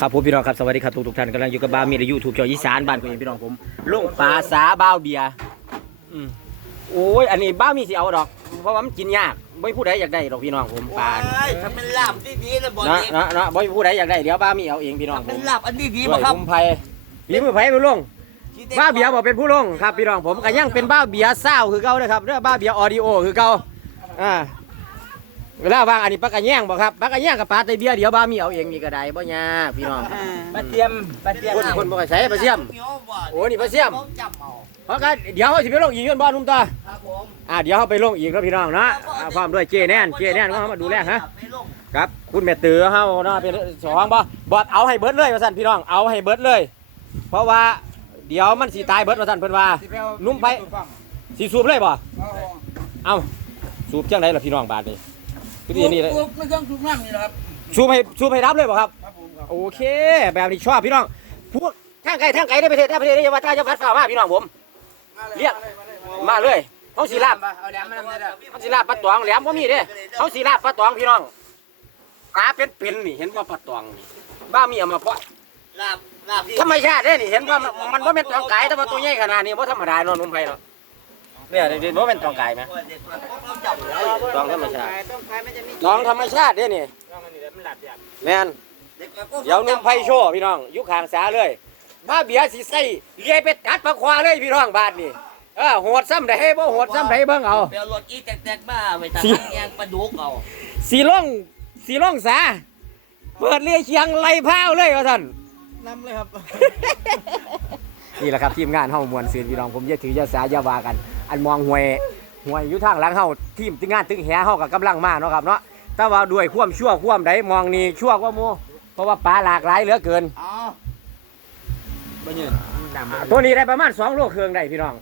ครับผมพี่น้องครับสวัสดีครับทุกทุกๆท่านกำลังอยู่กับบ้าวมีในยูทูบจออีสานบ้านของเองพี่น้องผมลุงปลาสาบ้าวเบียร์อืมโอ้ยอันนี้บ้าวมีสิเอาดอก เพราะว่ามันกินยากไม่ผู้ใดอยากได้ดอกพี่น้องผมปลาว้ายทำเป็นลาบที่ดีเลยบอกเนาะเองเนาะเนาะไม่ผู้ใดอยากได้เดี๋ยวบ้าวมีเอาเองพี่น้องผเป็นมลาบอันนี้ดีด้วป่ะยครับคุมไผ่ฝีมือไผ่เป็นลุงบ้าวเบียร์บอกเป็นผู้ลุงครับพี่น้องผมก็ยังเป็นบ้าวเบียร์เศร้าคือเก่านะครับเรื่องบ้าวเบียร์ออดิโอคือเก่าอ่า เวลาว่างอันนี้ปลากระแยงบอกครับปลากระแยงกับปลาไตเบียร์เดี๋ยวบ้าวมีเอาเองมีกระไดบ่ยากพี่น้องปลาเทียมปลาเทียมคนคนบอกให้ใช้ปลาเสี่ยมโอ้นี่ปลาเสี่ยมจำเอาเพราะกันเดี๋ยวเขาสิไปลงอีกเงินบ้านนุ่มต่อครับผมอ่าเดี๋ยวเขาไปลงอีกครับพี่น้องเนาะอ่าพร้อมด้วยเจแน่นเจแน่นก็เขามาดูแลฮะไปลงครับคุณแม่ตือเฮาเนาะเป็นสองบ่บอดเอาให้เบิดเลยว่าซั่นพี่น้องเอาให้เบิดเลย เพราะว่าเดี๋ยวมันสิตายเบิดว่าซั่นเพิ่นว่านุ่มไปสิสูบเลยบ่เอาสูบจังไดล่ะพี่น้องบาดนี้ คือนี่นี่เลยไม่ต้องทุกน้ำนี่นะครับสูบให้สูบให้รับเลยบ่ครับ ครับผมครับโอเค แบบนี้ชอบพี่น้องพวกทางไกลทางไกลได้ประเทศได้ประเทศได้ว่าถ้าจะพัดฝ่ามาพี่น้องผม เรียก มาเลยเขาสีลาบเอาแหลมมาทำได้เขาสีลาบปลาตองแหลมก็มีเด้เขาสีลาบปลาตองพี่น้องหาเป็นเป็นนี่เห็นว่าปลาตองนี่บ้ามีเอามาเพาะลาบลาบที่ธรรมชาติเด้นี่เห็นว่ามันมันว่าเป็นตองไก่แต่ว่าตัวใหญ่ขนาดนี้ว่าธรรมดาเนอนนุ่มไผ่เนาะ เนี่ยเดี๋ยวว่าเป็นตองไก่ไหมเด็กต้องจำเลยตองธรรมชาติต้องขายมันจะมีตองธรรมชาติเด้นี่แม่นเด็กเดี๋ยวนุ่มไผ่โชว์พี่น้องอยุคางสาเลยบ้าเบียร์สีใส่เลียไปตัดปลาควาเลยพี่น้องบาทนี่เออโหดซ้ำได้บ่โหดซ้ำได้เบิ่งเอาเปลรถอีแตกๆบ้าไปตาแยงปลาดุกเอาสีล่องสีล่องสาเปิดเรียเชียงไล่พ้าวเลยว่าท่านนำเลยครับนี่แหละครับทีมงานเฮามวลซืนพี่น้องผมอย่าถืออย่าสาอย่าว่ากัน อันมองหวยหวยอยู่ทางหลังเฮาทีมทีมงานตึงแหเฮากับกำลังมาเนาะครับเนาะแต่ว่าด้วยความชั่วความใดมองนี่ชั่วกว่าหมู่เพราะว่าปลาหลากหลายเหลือเกิน อ๋อบ่ยืนตัวนี้ได้ประมาณ2โลครึ่งได้พี่น้อง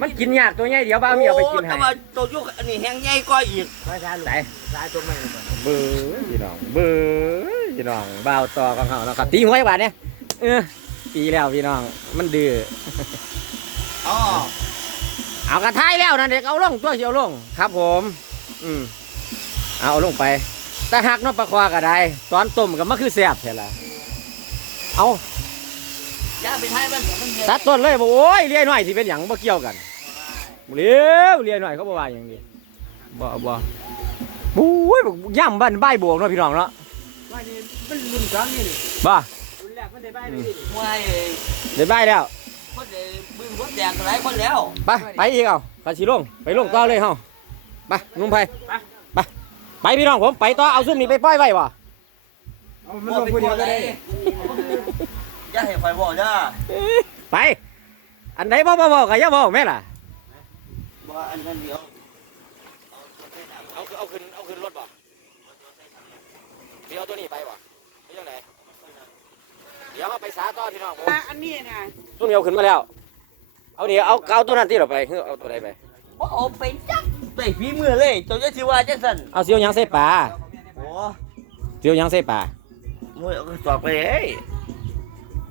มันกินยากตัวใหญ่เดี๋ยวบ้ามีเอาไปกินให้แต่ว่าตัวยุกอันนี้แห้งใหญ่ก็อีกไหนเบื้อพี่น้องเบื้อพี่น้องบ่าวต่อของเฮาเนาะครับตีหวยบาดเนี่ยเออตีแล้วพี่น้องมันดื้ออ๋อ เอากระทายแล้วนั่นเด็กเอาลงตัวเชียวลงครับ ผม อืมเอาลงไปแต่หักเนอปลาควาก็ได้ตอนต้มก็มันคือแซ่บใช่ละเอาย่าไปท้ายมันมันเยอะตัดต้นเลยบอกโอ้ยเลี้ยหน่อยสิเป็นหยังบ่เกี่ยวกันเลี้ยวเลี้ยหน่อยเขาบอกว่าอย่างนี้บ่บ่บุ้ยบอกย่ำบ้านใบายบวกเนาะพี่น้องเนาะว่านี่มันรุ่นสองนี่นี่บ่รุ่นแรกมันได้ใบเลยว่าได้ใบายแล้ว คนได้บึ้งคนแดงหลายคนแล้วไปไปอีกเอาไปสิลงไปลงต่อเลยเฮาไปนุ่มไปไปไปพี่น้องผมไปต่อเอาซุ่มนี่ไปปล่อยไว้บ่มันลงคนเดียวก็ได้อย่าให้ไฟบอกจ้าไป อันไหนบ่บ่บ่ก็อย่าบ่แม่ล่ะบ่อันนั้นเดียวเอาเอาขึ้นเอาขึ้นรถบ่เดี๋ยวเอาตัวนี้ไปบ่ไปยังไงเดี๋ยวเอาไปสาต่อพี่น้องผมอันนี้นะตัวนี้เอาขึ้นมาแล้ว เอานี่เอาเอาตัวนั้นที่เราไปคือเอาตัวใดไปบ่เอาไปจักใส่ฝีมือเลยเจ้าจะสิว่าจังซั่นเอาเสียวหยังใส่ปลาโอ้เสียวหยังใส่ปลามือเอากระสอบไปเอ้ย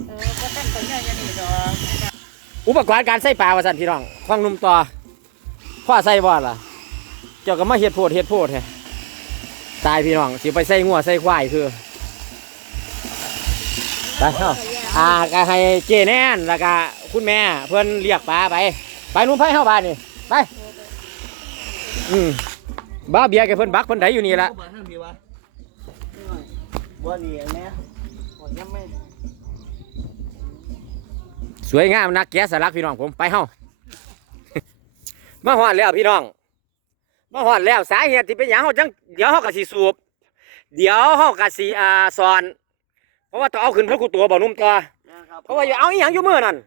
เออก็ตั้งแต่เนี่ยยันนี่ดอกอุปกรณ์การใส่ปลาว่าสั่นพี่น้องฟังหนุ่มต่อพ่อใส่บ่ล่ะ เจ้าก็มาเฮ็ดโพดเฮ็ดโพดแท้ตายพี่น้องสิไปใส่งัวใส่ควายคือ ไปเฮา อ่าก็ให้เจแน่นแล้วก็คุณแม่เพิ่อนเรียกปลาไป ไปนุ่มไผเฮาบ้านนี่ไปอืมบ้าเบียร์กับเพิ่อนบักเพิ่อนไดอยู่นี่ละบ่าดีวะบ่นี่อันเนี้ยบ่ยังไม่สวยงามนักแกสลักพี่น้องผมไปเฮามาฮอดแล้วพี่น้องมาฮอดแล้วสาเหตุที่เป็นหยังเฮาจังเดี๋ยวเฮาก็สิสูบ เดี๋ยวเฮาก็สิอ่าสอน ราะว่าต้องเอาขึ้นพระกุตัวบ่นุ่มตัวนะครับเพราะว่าอย่าเอาอีหยังอยู่มือนั่น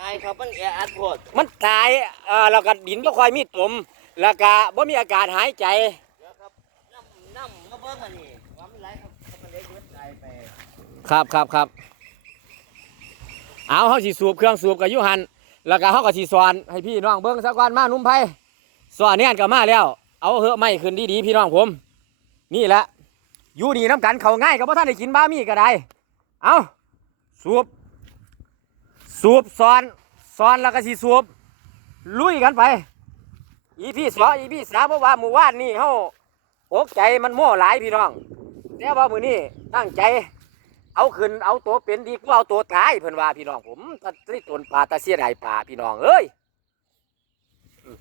กายครับมันแออัดโพดมันตายอ่าแล้วก็ดินบ่ค่อยมีตมแล้วก็บ่มีอากาศหายใจเดี๋ยวครับน้ำน้ำมาเบิ่งอันนี้ว่ามันไหลครับมันได้เกิดกายไปครับครับครับเอาเฮาสิสูบเครื่องสูบกับยุหันแล้วก็เฮาก็สิสอนให้พี่น้องเบิ่งสักวันมานุ่มไผสอนเนี่ยก็มาแล้ว เอาเหอะไม่ขึ้นดีๆพี่น้องผม นี่แหละ อยู่นี่น้ำกันเขาง่ายกับพ่ท่านได้กินบ้ามีก็ได้ เอาสูบ สูบสอนสอนแล้วก็สิสูบ ลุยกันไป อีพี่สองอีพี่สามเพราะว่าหมู่ว่านนี่เฮาอกใจมันโม่หลายพี่น้องแต่ว่ามือนี้ตั้งใจ เอาขึ้นเอาตัวเป็นดีกว่าเอาตัวตายเพิ่นว่าพี่น้องผมตะที่ตนปลาตะเสียดายปลาพี่น้องเอ้ยอืม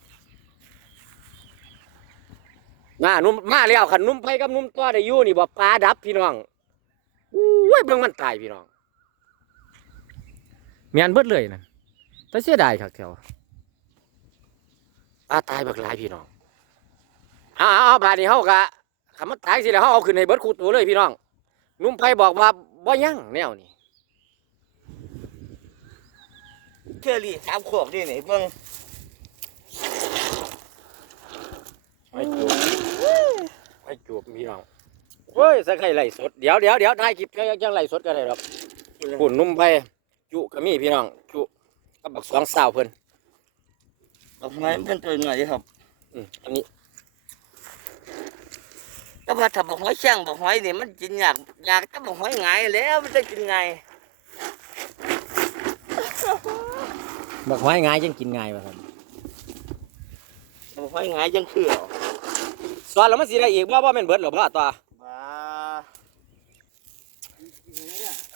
มานุ่มมาแล้วขันนุ่มไปกับนุ่มตัวได้อยู่นี่บ่ปลาดับพี่น้องอุ้ยเบิ่งมันตายพี่น้องเมียนเบิดเลยนั่นตะเสียดายคักแถวปลาตายบักหลายพี่น้องเอาเอาเอาบาดนี้เฮากะคำมันตายสิแล้วเฮาเอาขึ้นให้เบิดคู่ตัวเลยพี่น้อง นุ่มไผบอกว่าบ่ยั่งแนวนี้เชื่อรี่สามขวบนี่นี่เบิ่งไปจูบ ไปจูบพี่น้องเฮ้ยสักไข่ไหลสดเดี๋ยวเดี๋ยวเดี๋ยวถ่ายคลิปยังยังไหลสดก็ได้หรอกปุ่นนุ่มไปจุก็มีพี่น้องจุกับบักสองสาวเพิ่นดอกไม้มันเป็นตัวหน่อยครับอืมอันนี้แต่ว่าถ้าบอกหอยแช่งบอกหอยนี่มันกินยากยากแต่บอกหอยหงายแล้วมันจะกินไงบักไม้ง่ายจังกินง่ายว่ะครับบอกหอยหงายจังคือเอาส อนแล้วมันสิได้อีกบ่บ่แม่นเบิดหรอบ่ต่อบ้า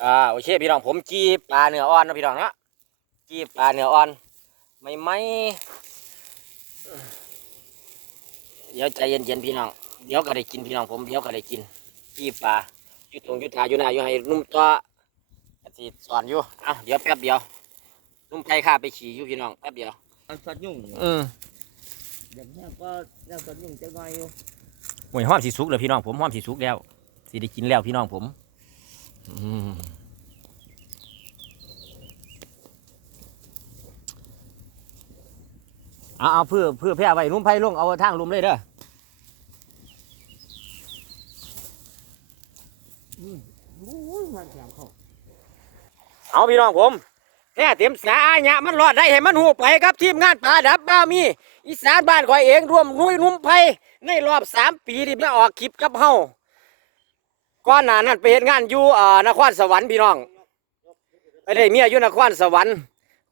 อ่าโอเคพี่น้องผมจีปลาเนื้ออ่อนนะพี่น้องเนาะจีปลาเนื้ออ่อนไม่ไม่เดี๋ยวใจเย็นๆพี่น้องเดี๋ยวก็ได้กินพี่น้องผมเดี๋ยวก็ได้กินจีปลาอยู่ตรงอยู่ทาอยู่หน้าอยู่ให้นุ่มตัวสิสอนอยู่เอ้าเดี๋ยวแป๊บเดียวนุ่มไทยข้าไปขี่อยู่พี่น้องแป๊บเดียวอันสัตว์ยุ่งอืมอย่างนี้ก็แล้วสัตว์ยุ่งจะน้อยอยู่ หวยห้อมสีสุกเลยพี่น้องผมห้อมสีสุกแล้วสิได้กินแล้วพี่น้องผมอืมเอาเอาเพื่อเพื่อแพร่ไว้นุ่มไผ่ลงเอาทางลุมเลยเด้อเอาพี่น้องผมแค่เต็มสาเนี่ยมันรอดได้ให้มันหูไปครับทีมงานปลาดับบ้ามี อีสานบ้านข่อยเองร่วมนุ้ยนุ่มไผ่ในรอบสามปีที่มาออกคลิปกับเฮาก่อนหน้านั้นไปเห็นงานอยู่อ่านครสวรรค์พี่น้องไปได้เมียอยู่นครสวรรค์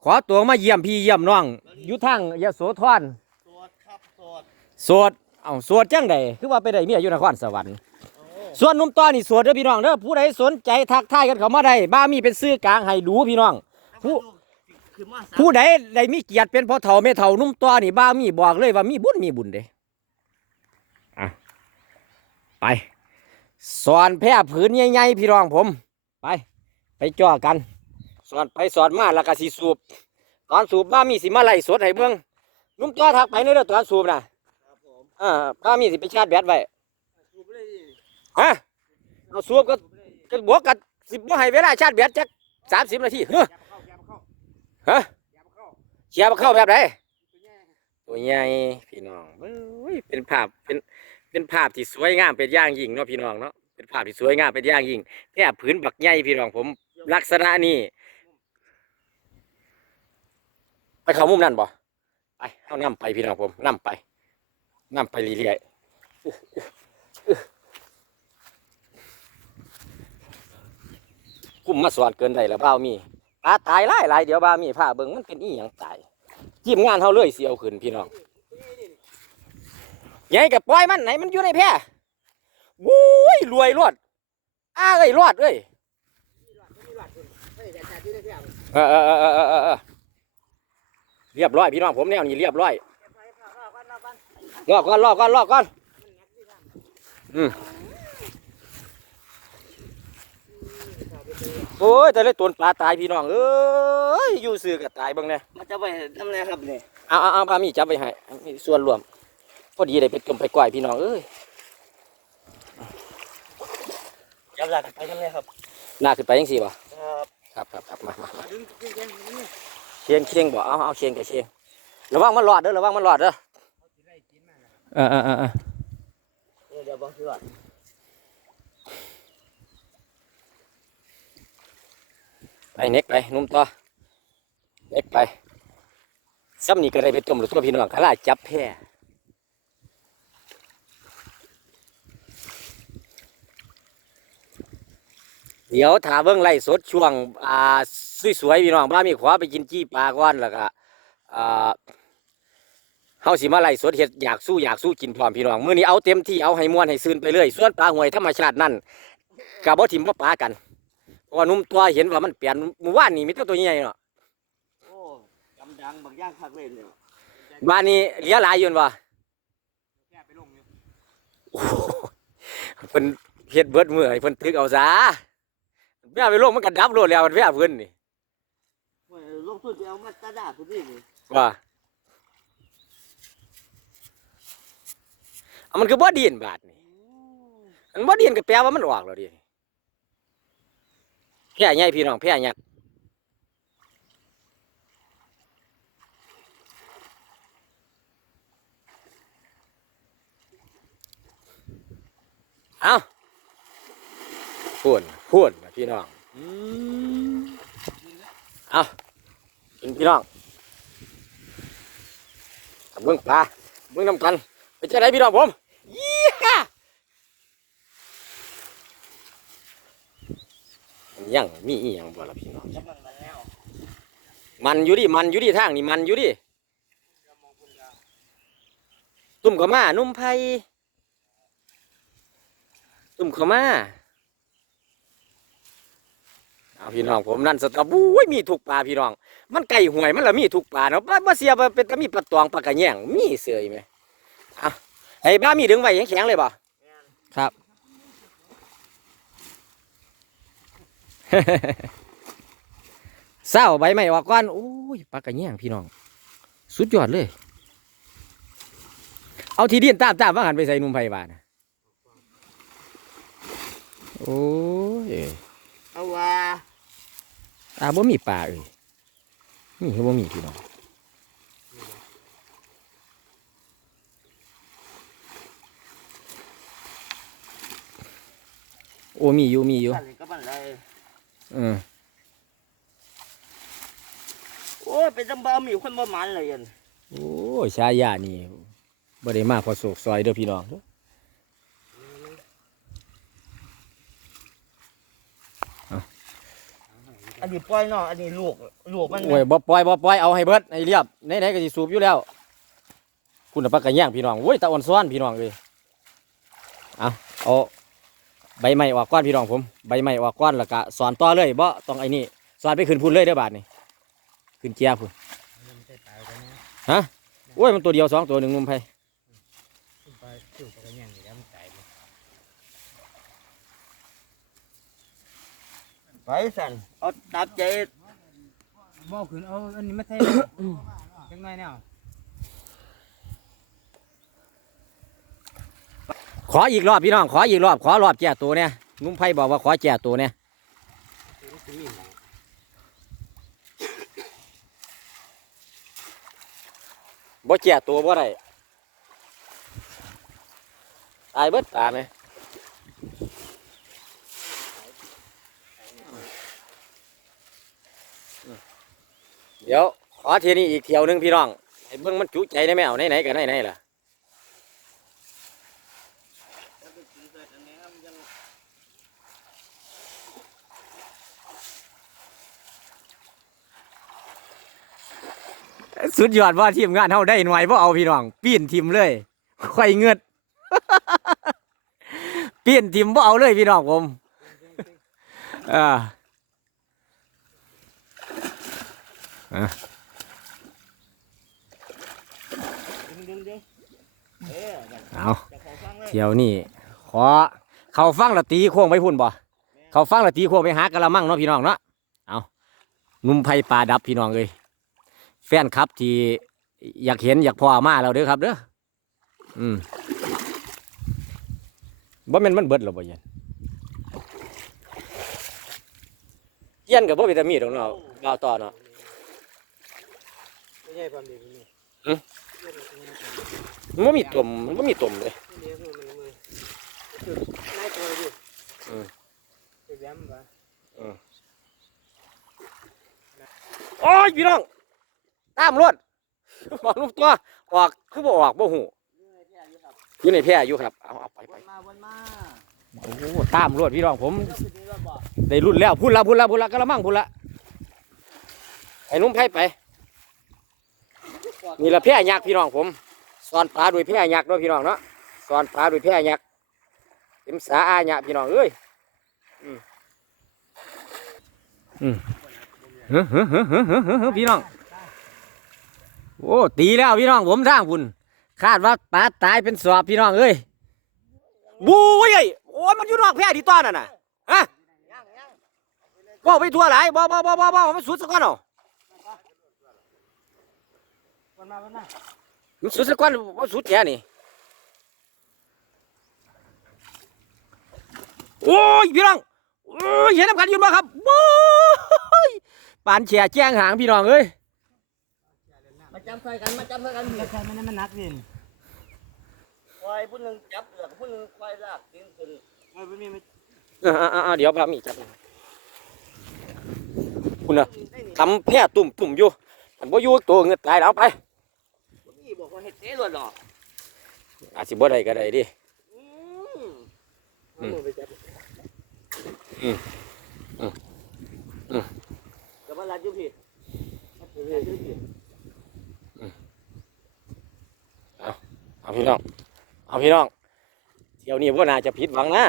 ขอตัวมาเยี่ยมพี่เยี่ยมน้องอยู่ทางยโสธรสวดครับสวดสวดเอาสวดจังใดคือว่าไปได้เมียอยู่นครสวรรค์ส่วนนุ่มต้อนี่สวดเด้อพี่น้องเด้อผู้ใดสนใจทักทายกันเขามาได้บ้ามีเป็นซื้อกลางให้ดูพี่น้องผู้ คือมาสามผู้ใดได้มีเกียรติเป็นพ่อเฒ่าแม่เฒ่านุ่มต้อนี่บ้ามีบอกเลยว่ามีบุญมีบุญเด้อะไปสอนแพร่ผืนใหญ่ๆพี่น้องผม ไป ไปจ่อกัน สอนไปสอนมาแล้วก็สิสูบ ตอนสูบบ้ามีสิมาไล่สดให้เบิ่งนุ่มต้อทักไปในเรื่องตอนสูบนะครับผมอ่าบ้ามีสิไปชาร์จแบตไว้สูบเลยดิฮะเอาสูบก็ก็บวกกับสิบบ่ให้เวลาชาร์จแบตจักสามสิบนาทีเฮ้อ ฮะเชียร์มาเข้าแบบไหนตัวใหญ่พี่น้องเอ้ยเป็นภาพเป็นเป็นภาพที่สวยงามเป็นอย่างยิ่งเนาะพี่น้องเนาะเป็นภาพที่สวยงามเป็นอย่างยิ่งแค่ยผืนบักใหญ่พี่น้องผม ลักษณะนี้ไปเข้ามุมนั่นบ่ไปเอานํไปพี่น้องผมนํไปนํไปเรื่อยๆอู้อู้อื้อคุ้มมาสอนเกินได้แล้วบ้ามี ปลาตายหลายหลายเดี๋ยวบ้ามีผ้าเบิ่งมันเป็นอีหยังตายทีมงานเฮาเลยเสิเอาขึ้นพี่น้องใหญ่กับปล่อยมันไหนมันอยู่ในแพร่วุ้ยรวยรวดอ้าเอ้ยรอดเอ้ยเออเออเออเออเออเออเรียบร้อยพี่น้องผมแนวนี้เรียบร้อยรอบก่อนรอบก่อนรอบก่อนอืม โอ้ยแต่เลยตัวปลาตายพี่น้องเอ้ยอยู่ซื้อกับตายเบ้างเนี่ยมันจะไปทำอะไรครับเนี่ยเอาเอาเอาพามีจับไปให้มีส่วนรวม พอดีได้ไปต้มไปกล้วยพี่น้องเอ้ยจับหลักไปทำอะไรครับหน้าขึ้นไปยังสี่บ่ครับครับครับครับมามามาดึงดึงดึงดึงเชียงเชียงบ่เอาเอาเชียงกับเชียงระวังมันหลอดเด้อระวังมันหลอดเด้อเออเออเออเออเดี๋ยวเดี๋ยวบอกสิว่า ไปเน็กไปนุ่มต่อเน็กไปซ้ำนี่ก็ได้ไปต้มหรือตัวพี่น้องขลาจับแพร่เดี๋ยวถาเบิ้งไล่สดช่วงอ่าสวยๆพี่น้องบ้ามีขวาไปกินจี้ปลาก่อนแล้วก็อ่าเฮาสิมาไล่สดเฮ็ดอยากสู้อยากสู้กินพร้อมพี่น้องมื้อนี้เอาเต็มที่เอาให้ม่วนให้ซื่นไปเลยส่วนปลาหวยธรรมชาตินั่นก็บ่ถิ่มบ่ปลากัน ราะว่านุ่มตัวเห็นว่ามันเปลี่ยนหมู่บ้านนี่มีแต่ตัวใหญ่เนาะโอ้กำดังบางอย่างคักเลยเนี่ยบ้านนี้เหลี้ยหลายอยู่นั่นว่แค่ไปลงอยู่เพิ่นเฮ็ดเบิดมื้อให้เพิ่นตึกเอาซะแม่ไปลงมันก็ดับโลดแล้วมันแว่เพิ่นนี่โอ้ยลงทุนไปเอามาตาดาพุ่นนี่นี่ว่าเอามันคือบ่ดีนบาดนี่มันบ่ดีนก็แปลว่ามันออกแล้วดิ แพ้ใหญ่พี่น้องแพ้ยักษ์เอาพูนพูนพี่น้องเอากินพี่น้องเบิ่งปลาเบิ่งน้ำกันไปเจอไหนพี่น้องผมยี่ห้ามัน ยังมีอีหยังบ่ล่ะพี่น้องมันอยู่ดิมันอยู่ดิทางนี่มันอยู่ดิตุ่มข้ามานุ่มไผ่ตุ่มขมาเอาพี่น้องผมนั่นสตะบู้ยมีทุกปลาพี่น้อง มันไก่ห่วยมันละมีทุกปลาเนาะบ่บ่เสียเป็นแต่มีปลาตองปลากระแยงมีเสยไหมเอาไอ้บ้ามีดึงไว้แข็งเลยบ่ เศร้าใบไม้ออกก่อนโอ้ยปลากระแยงพี่น้อง สุดยอดเลย เอาทีเดียนตามตามว่าหันไปใส่หนุ่มไผ่บานน่ะโอ้ยเอาว่าตาบ่มีปลาเอ้ยมีคือบ่มีพี่น้องโอ้มีอยู่มีอยู่ สั่นก็มันเลยเออโอ้ยเป็นตำบามีคนบ่มันเลยยันโอ้ยชายานี่บ่ได้มาพอโศกซอยเด้อพี่น้องเด้ออันนี้ปล่อยเนาะอันนี้ลูกลูกมันโอ้ยบ่ปล่อยบ่ปล่อยเอาให้เบิดให้เรียบไหนๆก็สิสูบอยู่แล้ว คุณน่ะปลากระแยงพี่น้องโอ้ยตาอ่อนซ้อนพี่น้องเลยเอาเอา ใบไม้ออกก้อนพี่น้องผมใบไม้ออกก้อนแล้วก็สอนต่อเลยบ่ต้องไอ้นี่สอนไปขึ้นพุ่นเลยเด้อบาดนี่ขึ้นเจียพุ่นฮะโอ้ยมันตัวเดียวสองตัวหนึ่งนุ่มไผไปสู่ปลากระแยงอยู่แล้วมันตายเลยไปสั่นเอาตับใจบ่ขึ้นเอาอันนี้มาใส่จังไงเนี่ย ขออีกรอบพี่น้องขออีกรอบขอรอบแก่ตัวเนี่ยนุ่มไผบอกว่าขอแก่ตัวเนี่ยบ่แก่ตัวบ่ได้ตายเบิดตาไหมเดี๋ยวขอเทียนี้อีกเที่ยวหนึงพี่น้องให้เบิ่งมันจุใจได้ไหมเอาไหนๆกันไหนๆล่ะ สุดยอดว่าทีมงานเฮาได้หน่วยบ่เอาพี่น้องปีนทีมเลยค่อยเงือดปีนทีมบ่เอาเลยพี่น้องผมอ่าเอาเที่ยวนี่ขอเขาฟังละตีโค้งไปพุ่นบ่เขาฟังละตีโค้งไปหากะละมังเนาะพี่น้องเนาะเอานุ่มไผ่ปลาดับพี่น้องเลย ฟนครับที่อยากเห็นอยากพอมาแล้วเด้อครับเด้ออืมบ่แม่นมันเบิดหรอบ่เย็นเย็นกับบ่วิตามีดอกเนาะบ่าวต่อเนาะไม่ใช่ความดีนี่มันบ่มีตุ่มมันบ่มีตุ่มเลยเลี้ยงมันมือจุดไล่ตัวดิอืมไปแย้มปะโอ้ยพี่น้อง ตามรถบอกลูกตัวออกคือบ่ออกบ่หูอยู่ในแพร่อยู่ครับเอาเอาไปไปวนมาวนมาโอ้โหตามรถพี่น้องผมเจ้าคือนี่ว่าบ่ได้รุ่นแล้วพุ่นละพุ่นละพุ่นละกระมังพุ่นละไอ้นุ่มไผ่ไปนี่ละแพร่ยักษ์พี่น้องผมสอนปลาด้วยแพร่ยักษ์เนาะพี่น้องเนาะสอนปลาด้วยแพร่ยักษ์เต็มสาอาญะพี่น้องเอ้ยอืมอืมเฮ้อเฮ้อเฮ้อเฮ้อเฮ้อเฮ้อเฮ้อพี่น้องโอ้ตีแล้วพี่น้องผมทางคุณคาดว่าปลาตายเป็นสอบพี่น้องเอ้ยบู้ยโอ้ยมันอยู่นอกแพร่ดีต้อนน่ะนะฮะบ่ไปทั่วหลายบ่บ่บ่บ่บ่มันสุดสักก้อนเหรอมันสุดสักก้อนมันสุดแค่นี่โอ้ยพี่น้องเห็นน้ำกันยู่บ่ครับบู้ยปานแฉแจ้งหางพี่น้องเอ้ย จำใส่กันมาจำใส่กันใช่มันมันนักดิควายผู้หนึ่งจับเหลือกผู้หนึ่งควายลากตีนขึ้นเออมีมันเออเออเออเดี๋ยวพามีจับคุณน่ะทำแพร่ตุ่มตุ่มอยู่มันบ่อยู่ตัวเงือตายแล้วไปนี่บอกว่าเฮ็ดเจ๊ล้วนหรออาจสิบ่ได้ก็ได้ดิอืมอืมอามือไปจับอืมอืมอืมกับว่ารัดอยู่พี่รัดอยู่ พี่น้อง เอาพี่น้องเดี๋ยวนี้ว่าน่าจะผิดหวังนะ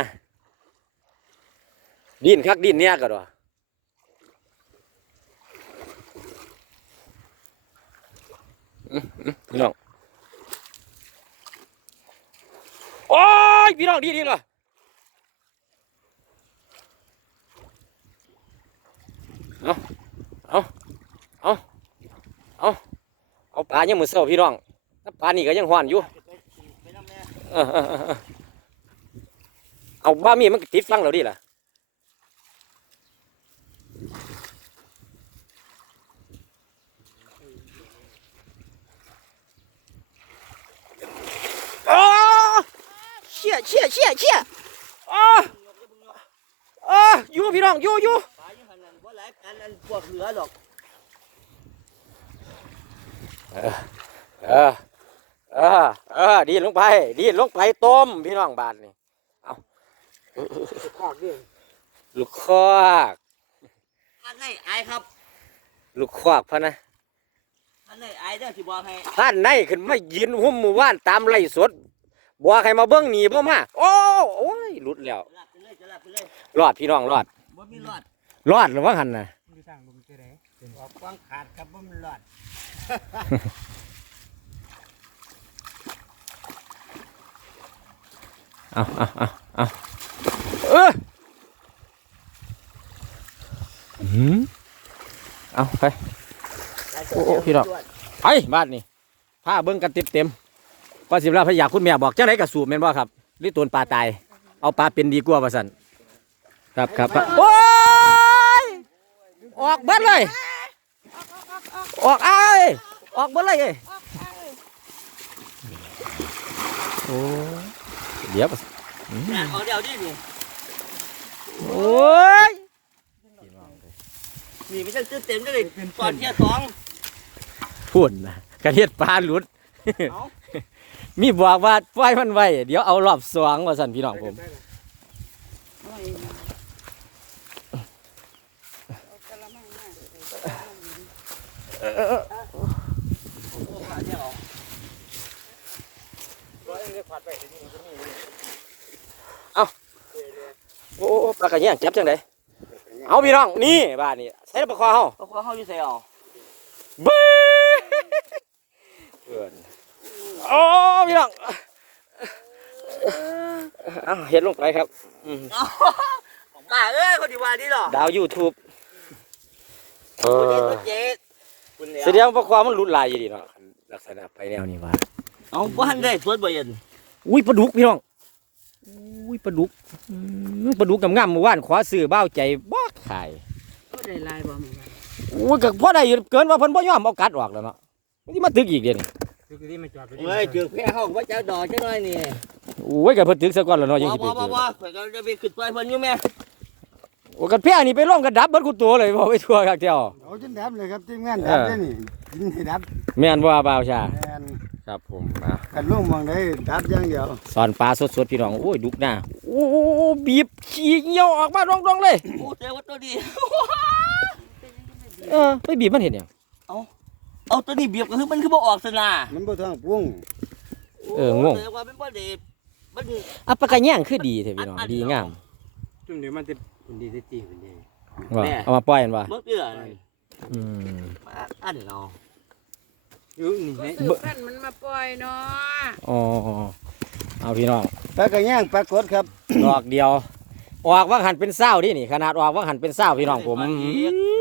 ดินคักดินเนี่ยก็ดออื้ออื้อพี่น้อง โอ้ย พี่น้องดีดีเลยเอาเอาเอาเอาเอาปลายังมือเศร้าพี่น้องปลานี่ก็ยังหวานอยู่ เออเออเออเออเอาบ้ามีมันก็ติดฟังเราดิล่ะอ้าเชี่ยเชี่ยเชี่ยเชี่ยอ้าอ้าอยู่พี่น้องอยู่อยู่ปลาอยู่หันนั่นบ่หลายปานนั้นพวกเหลือดอกเออเออ เออ ดีดลงไป ดีดลงไปต้มพี่น้องบาทนี่ขอกดิลูกคอกท่านได้อายครับ ลูกคอกพะนะท่านได้อายเด้อสิบอกให้ท่านในขึ้นมายืนหุ้มหมู่บ้านตามไร่สดบอกให้มาเบิ้งหนีบ่มาโอ้โอ้ยหลุดแล้วจะลากไปเลยจะลากไปเลยรอดพี่น้องรอดบ่มีรอดรอดหรือว่าหันนะอยู่ทางบุญเจริญออกกว้างขาดครับบ่มันรอด เอาเอาเอาเอาเออหืมเอาไป โอ้โอ้พี่น้อง ไปบ้านนี่พาเบิ้งกันเต็มเต็มๆก็สิบลาพระยาคุณแม่บอกเจังไรกับสูบแม่นบ่ครับหรือตัวปลาตาย เอาปลาเป็นดีกว่าว่าสันครับครับครับโอ้ยออกเบิดเลย ออกไอ้ยออกเบิดเลยเอ้ยโอ้ เดี๋ยวก่อนอืมอยากเอาเดี๋ยวดินี่โอ้ยนี่ไม่ใช่ตื้อเต็มได้เลยก่อนเที่ยสองพูดนะกระเทียดปลาหลุดเอามีบอกว่าปล่อยมันไว้ เดี๋ยวเอารอบสองว่าสันพี่น้องผม โอ้ขาเที่ยว โอ้ปลากระเงี้ยงจับจังไดเอาพี่น้องนี่บ้านนี่ใส่ปลาคอเฮาเอาเขาอยู่ใส่เอาเบ้เพื่อนโอ้พี่น้องเอาเห็ดลงไปครับอืมบ้าเอ้ยคนดีว่าดีหรอดาวยูทูบเอคุณเจ๊อคุณเจ๊คุณแล้วแสดงว่าปลาคอมันหลุดลายอยู่ดีเนาะลักษณะไปแนวนี้ว่าเอาบ้านได้สวนบ่เย็นอุ้ยปลาดุกพี่น้อง อุ้ยปลาดุกอืมปลาดุกงามๆเมื่อวานขอซื้อเบ้าใจบ้าขายก็ได้ลายบ่มึงอุ้ยก็พอได้อยู่เกินว่าเพิ่นบ่ยอมเอากัดออกแล้วเนาะมันสิมาตึกอีกเดี๋ยวนี้คือที่มันจอดไปเฮ้ยเจือกแพ้ห้องว่าจะดอกจังหน่อยนี่อุ้ยก็เพิ่นตึกซะก่อนแล้วเนาะยังบ่สิไปบ่ตึบ่กบ่ข่อยก็จะไปขึ้นไปเพิ่นอยู่แม่โอ้กันแพ้นี่ไปร่วมกันดับเบิดกูตัวเลยบ่ไปทั่วคักแท้วเอาจนดับเลยครับทีมงานดับได้นี่กินให้ดับแม่นบ่บ่าวชาแมน ครับผมอะกันลงมองได้ดับอย่างเดียวสอนปลาสดๆพี่น้องโอ้ยดุกหน้าโอ้โหบีบขี้เหี่ยวออกมาดองๆเลยโอ้เจ้าว่าตัวดีเออไปบีบมันเห็นหยังเอาตัวนี้เบียบก็คือมันคือบ่ออกสนามันบ่ท้องปุ้งเอองงแต่ว่ามันบ่ได้มันอะปลากระแยงคือดีแท้พี่น้องดีงามจุ่มเดี๋ยวมันจะเป็นดีจะตีเป็นดีว่าแม่เอามาปล่อยกันว่าเมื่อเดือนอืมมาอันเรา อยู่นี่ก็ไงซื้อพันธุ์มันมาปล่อยเนาะอ๋อเอาพี่น้องปลากระย่างปลากดครับดอกเดียว ออกว่าหันเป็นเศร้าดินี่ ขนาดออกว่าหันเป็นเศร้าพี่น้องผม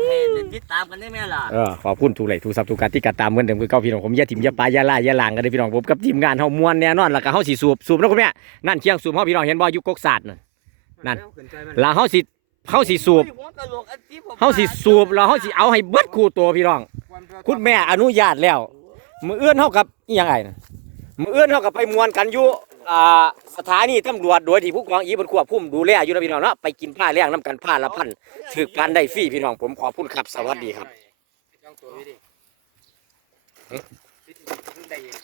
ให้ติดตามกันได้ไหมล่ะเออขอบคุณทุกไหลทุกทรัพย์ทุกการที่กัดตามเหมือนเดิมคือเก้าพี่น้องผมอย่าถิ่มอย่าปลาอย่าล่าอย่าลางกันเลยพี่น้องผมกับทีมงานเฮามวนแน่นอนแล้วก็เฮาสิสูบสูบนะคุณแม่นั่นเคียงสูบเฮาพี่น้องเห็นบ่อยุกกกศาสตร์น่ะนั่นแล้วเฮาสิเฮาสิสูบหัวกะโหลกอันที่ผมเฮาสิสูบแล้วเฮาสิเอาให้เบิดคู่ตัวพี่น้อง คุณแม่อนุญาตแล้ว มือเอื้อนเท่ากับอีหยังไงนะมือเอื้อนเท่ากับไปมวนกันอยู่อ่าสถานีตำรวจโดยที่ผู้กองอีบนควบคุมดูแลอยู่นะพี่น้องเนาะไปกินผ้าเลี้ยงน้ำกันผ้าละพันถือการได้ฟรีพี่น้องผมขอบคุณครับสวัสดีครับจองตัวไว้ดิหึได้อีก